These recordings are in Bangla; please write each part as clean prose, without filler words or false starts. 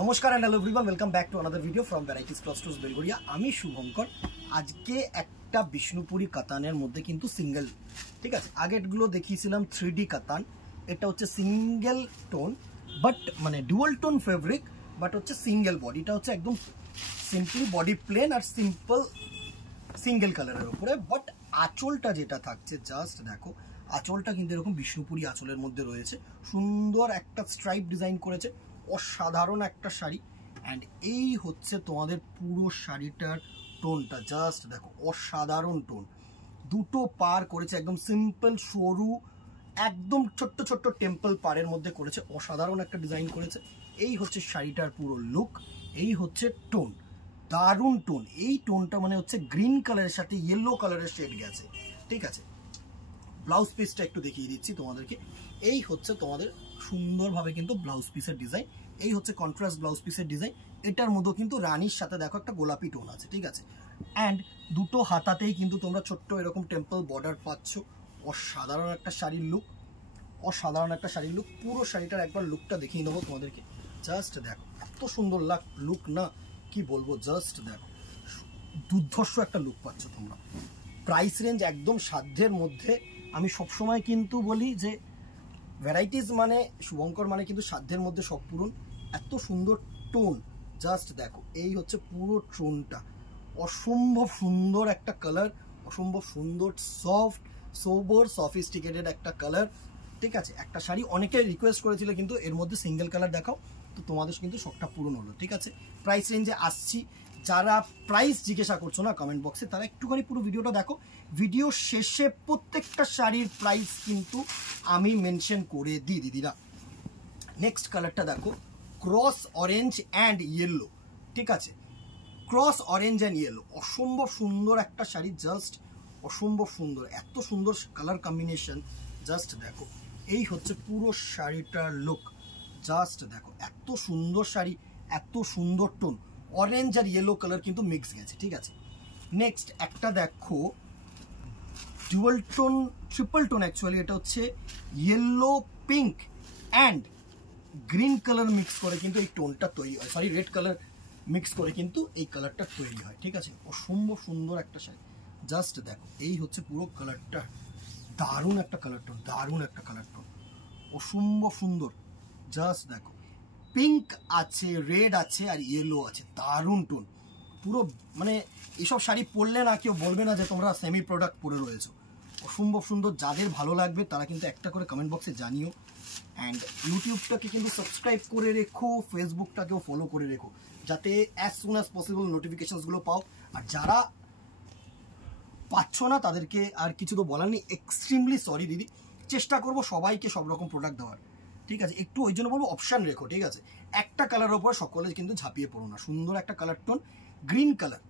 নমস্কার and hello everyone, welcome back to another video from varieties cloth stores Belgharia. আমি শুভঙ্কর। আজকে একটা বিষ্ণুপুরি কাতানের মধ্যে কিন্তু সিঙ্গেল, ঠিক আছে, আগেরগুলো দেখিয়েছিলাম 3D কাতান, এটা হচ্ছে সিঙ্গেল টোন বাট মানে ডুয়াল টোন ফেব্রিক, বাট হচ্ছে সিঙ্গেল বডি। এটা হচ্ছে একদম সিম্পলি বডি প্লেন আর সিম্পল সিঙ্গেল কালারের উপরে, বাট আঁচলটা যেটা থাকছে জাস্ট দেখো, আঁচলটা কিন্তু এরকম বিষ্ণুপুরি আঁচলের মধ্যে রয়েছে, সুন্দর একটা স্ট্রাইপ ডিজাইন করেছে, অসাধারণ একটা শাড়ি। অ্যান্ড এই হচ্ছে তোমাদের পুরো শাড়িটার টোনটা, জাস্ট দেখো অসাধারণ টোন। দুটো পার করেছে, একদম সিম্পল সরু, একদম ছোট্ট ছোট্ট টেম্পল পাড়ের মধ্যে করেছে, অসাধারণ একটা ডিজাইন করেছে। এই হচ্ছে শাড়িটার পুরো লুক, এই হচ্ছে টোন, দারুণ টোন। এই টোনটা মানে হচ্ছে গ্রিন কালারের সাথে ইয়েলো কালারের শেড গেছে, ঠিক আছে। ব্লাউজ পিসটা একটু দেখিয়ে দিচ্ছি তোমাদেরকে। এই হচ্ছে তোমাদের সুন্দরভাবে কিন্তু ব্লাউজ পিসের ডিজাইন, এই হচ্ছে কন্ট্রাস্ট ব্লাউজ পিসের ডিজাইন। এটার মধ্যে কিন্তু রানীর সাথে দেখো একটা গোলাপি টোন আছে, ঠিক আছে। অ্যান্ড দুটো হাতাতেই কিন্তু তোমরা ছোট্ট এরকম টেম্পল বর্ডার পাচ্ছ। অসাধারণ একটা শাড়ির লুক, অসাধারণ একটা শাড়ির লুক। পুরো শাড়িটার একবার লুকটা দেখিয়ে নেবো তোমাদেরকে, জাস্ট দেখো এত সুন্দর লুক না, কি বলবো, জাস্ট দেখো দুর্ধর্ষ একটা লুক পাচ্ছ তোমরা। প্রাইস রেঞ্জ একদম সাধ্যের মধ্যে। আমি সবসময় কিন্তু বলি যে ভ্যারাইটিস মানে শুভঙ্কর মানে কিন্তু সাধ্যের মধ্যে সব পূরণ। এত সুন্দর টোন, জাস্ট দেখো এই হচ্ছে পুরো টোনটা, অসম্ভব সুন্দর একটা কালার, অসম্ভব সুন্দর সফট সোবর সফিস্টিকেটেড একটা কালার, ঠিক আছে। একটা শাড়ি অনেকে রিকোয়েস্ট করেছিল কিন্তু এর মধ্যে সিঙ্গেল কালার দেখাও, তো তোমাদের কিন্তু শখটা পূরণ হলো, ঠিক আছে। প্রাইস রেঞ্জে আসছি। যারা প্রাইস জিজ্ঞাসা করছো না কমেন্ট বক্সে, তারা একটুখানি পুরো ভিডিওটা দেখো। ভিডিও শেষে প্রত্যেকটা শাড়ির প্রাইস কিন্তু আমি মেনশন করে দিই দিদিরা। নেক্সট কালারটা দেখো, ক্রস অরেঞ্জ অ্যান্ড ইয়েলো, ঠিক আছে, ক্রস অরেঞ্জ অ্যান্ড ইয়েলো, অসম্ভব সুন্দর একটা শাড়ি, জাস্ট অসম্ভব সুন্দর, এত সুন্দর কালার কম্বিনেশন, জাস্ট দেখো। এই হচ্ছে পুরো শাড়িটার লুক, জাস্ট দেখো এত সুন্দর শাড়ি, এত সুন্দর টোন, অরেঞ্জ আর ইয়েলো কালার কিন্তু মিক্স গেছে, ঠিক আছে। নেক্সট একটা দেখো dual tone, triple tone actually, এটা হচ্ছে yellow pink and green colour mix করে কিন্তু এই টোনটা তৈরি হয়, সরি রেড কালার মিক্স করে কিন্তু এই কালারটা তৈরি হয়, ঠিক আছে। অসম্ভব সুন্দর একটা শাড়ি, জাস্ট দেখো এই হচ্ছে পুরো কালারটা, দারুণ একটা কালার টোন, দারুণ একটা কালার টোন, অসম্ভব সুন্দর। জাস্ট দেখো পিঙ্ক আছে, রেড আছে আর ইয়েলো আছে, দারুণ টোন পুরো। মানে এসব শাড়ি পরলে না কেউ বলবে না যে তোমরা সেমি প্রোডাক্ট পরে রয়েছো, অসম্ভব সুন্দর। যাদের ভালো লাগবে তারা কিন্তু একটা করে কমেন্ট বক্সে জানিও। অ্যান্ড ইউটিউবটাকে কিন্তু সাবস্ক্রাইব করে রেখো, ফেসবুকটাকেও ফলো করে রেখো, যাতে অ্যাজ সুন অ্যাজ পসিবল নোটিফিকেশনসগুলো পাও। আর যারা পাচ্ছ না তাদেরকে আর কিছু তো বলার নেই, এক্সট্রিমলি সরি দিদি। চেষ্টা করবো সবাইকে সব রকম প্রোডাক্ট দেওয়ার, ঠিক আছে। একটু ওই জন্য বলবো অপশান রেখো, ঠিক আছে। একটা কালারের ওপর সকলে কিন্তু ঝাঁপিয়ে পড়ো না। সুন্দর একটা colour tone, green colour,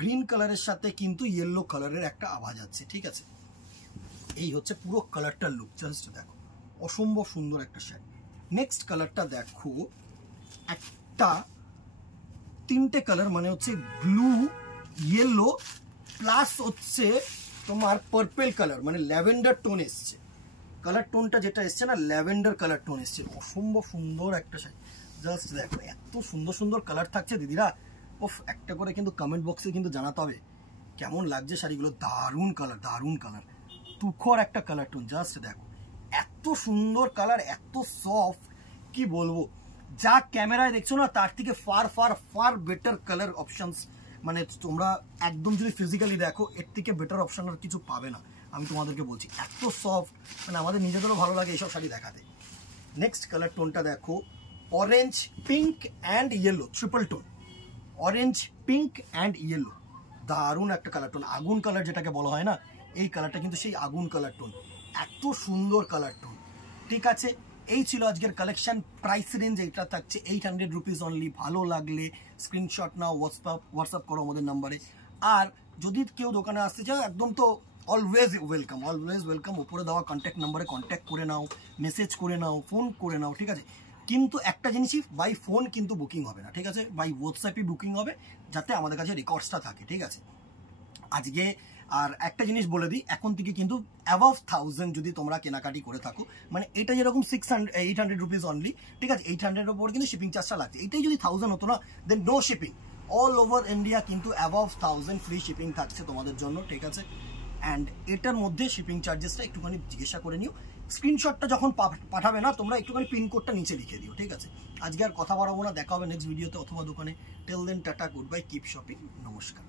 green কালারের সাথে কিন্তু ইয়েলো কালারের একটা আওয়াজ আছে, ঠিক আছে। এই হচ্ছে পুরো কালারটার লুক, জাস্ট দেখো অসম্ভব সুন্দর একটা শাড়ি। নেক্সট কালারটা দেখো, একটা তিনটে কালার, মানে হচ্ছে ব্লু, ইয়েলো প্লাস হচ্ছে তোমার পার্পেল কালার, মানে ল্যাভেন্ডার টোন এসছে। কালার টোনটা যেটা এসছে না, ল্যাভেন্ডার কালার টোন এসছে, অসম্ভব সুন্দর একটা শাড়ি, জাস্ট দেখো এত সুন্দর সুন্দর কালার থাকছে দিদিরা। ওফ, একটা করে কিন্তু কমেন্ট বক্সে কিন্তু জানাতে হবে কেমন লাগছে শাড়িগুলো। দারুণ কালার, দারুণ কালার, তুখর একটা কালার টোন, জাস্ট দেখো এত সুন্দর কালার, এত সফট, কি বলবো। যা ক্যামেরায় দেখছো না তার থেকে far far far better colour options, মানে তোমরা একদম যদি ফিজিক্যালি দেখো এর থেকে বেটার অপশন আর কিছু পাবে না, আমি তোমাদেরকে বলছি। এত সফট, মানে আমাদের নিজেদেরও ভালো লাগে এইসব শাড়ি দেখাতে। নেক্সট কালার টোনটা দেখো, orange pink and yellow, triple tone, orange pink and yellow, দারুণ একটা কালার টোন, আগুন কালার যেটাকে বলা হয় না, এই কালারটা কিন্তু সেই আগুন কালার টোন, এত সুন্দর কালার টোন, ঠিক আছে। এই ছিল আজকের কালেকশন। প্রাইস রেঞ্জ এটা থাকছে 800 রুপিস অনলি। ভালো লাগলে স্ক্রিনশট নাও, হোয়াটসঅ্যাপ করো আমাদের নাম্বারে। আর যদি কেউ দোকানে আসতে চাও একদম তো অলওয়েজ ওয়েলকাম, অলওয়েজ ওয়েলকাম। উপরে দেওয়া কন্ট্যাক্ট নাম্বারে কন্ট্যাক্ট করে নাও, মেসেজ করে নাও, ফোন করে নাও, ঠিক আছে। কিন্তু একটা জিনিসই, বাই ফোন কিন্তু বুকিং হবে না, ঠিক আছে, বাই হোয়াটসঅ্যাপই বুকিং হবে, যাতে আমাদের কাছে রেকর্ডসটা থাকে, ঠিক আছে। আজকে আর একটা জিনিস বলে দিই, এখন থেকে কিন্তু অ্যাবাভ 1000 যদি তোমরা কেনাকাটি করে থাকো, মানে এটা যেরকম 800 রুপিস অনলি, ঠিক আছে, 800 ওপর কিন্তু শিপিং চার্জটা লাগছে, এটাই যদি 1000 হতো না, then no shipping, all over India কিন্তু অ্যাবাভ 1000 ফ্রি শিপিং থাকছে তোমাদের জন্য, ঠিক আছে। অ্যান্ড এটার মধ্যে শিপিং চার্জেসটা একটুখানি জিজ্ঞাসা করে নিও, স্ক্রিনশটটা যখন পাঠাবে না তোমরা একটুখানি পিনকোডটা নিচে লিখে দিও, ঠিক আছে। আজকে আর কথা বাড়াবো না, দেখা হবে নেক্সট ভিডিওতে অথবা দোকানে। Till then tata, goodbye, keep shopping, নমস্কার।